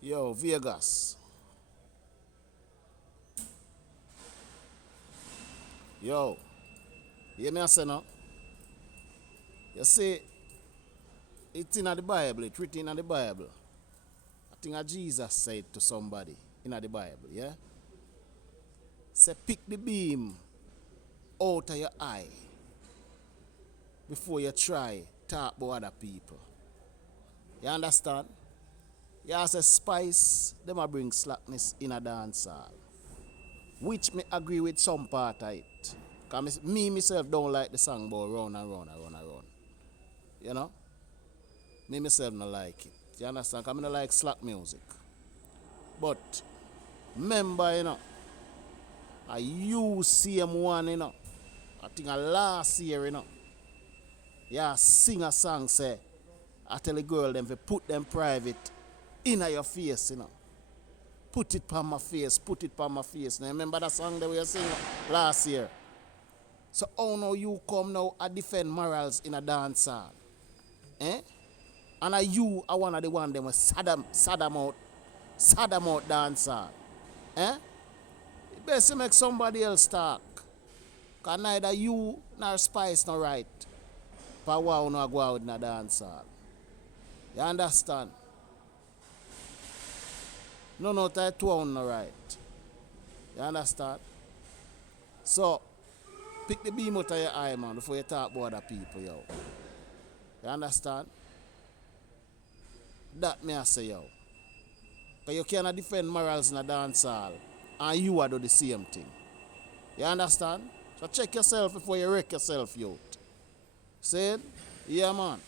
Yo, Vegas. Yo, hear me I say now? You see, it's in the Bible, it's written in the Bible. I think Jesus said to somebody in the Bible, yeah? Say, pick the beam out of your eye before you try talk about other people. You understand? You say spice, them a bring slackness in a dance hall. Which me agree with some part of it. Because me myself don't like the song about run and run and run and run. You know? Me myself don't like it. You understand? Because I don't like slack music. But remember, you know, I use same one, you know. I think last year, you know. Yeah, sing a song say, I tell the girl them to put them private in your face, you know. Put it on my face, put it on my face. Now remember that song that we were singing last year? So how now you come now and defend morals in a dance hall? Eh? And are one of the one them with Saddam out dance hall. Eh? You best make somebody else talk. Cause neither you nor Spice no right. For why no go out in a dance hall. You understand? No, that two no right. You understand? So pick the beam out of your eye, man, before you talk about other people, yo. You understand? That me I say, yo. Because you cannot defend morals in a dance hall and you are do the same thing. You understand? So check yourself before you wreck yourself, yo. See it? Yeah, man.